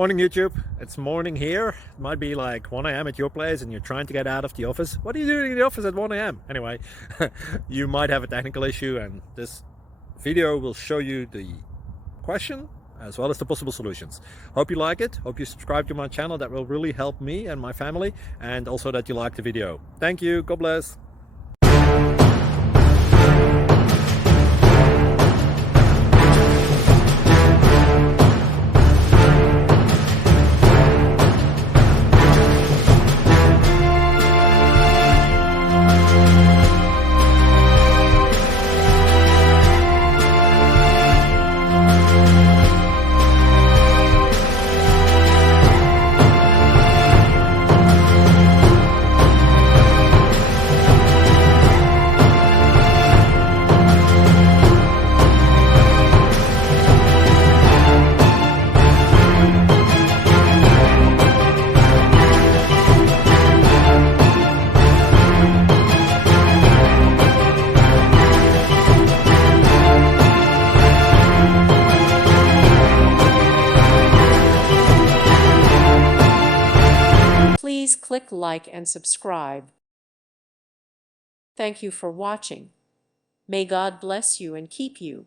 Morning YouTube, it's morning here. It might be like 1 a.m. at your place and you're trying to get out of the office. What are you doing in the office at 1 a.m.? Anyway, you might have a technical issue and this video will show you the question as well as the possible solutions. Hope you like it, hope you subscribe to my channel. That will really help me and my family, and also that you like the video. Thank you, God bless. Please click like and subscribe. Thank you for watching. May God bless you and keep you.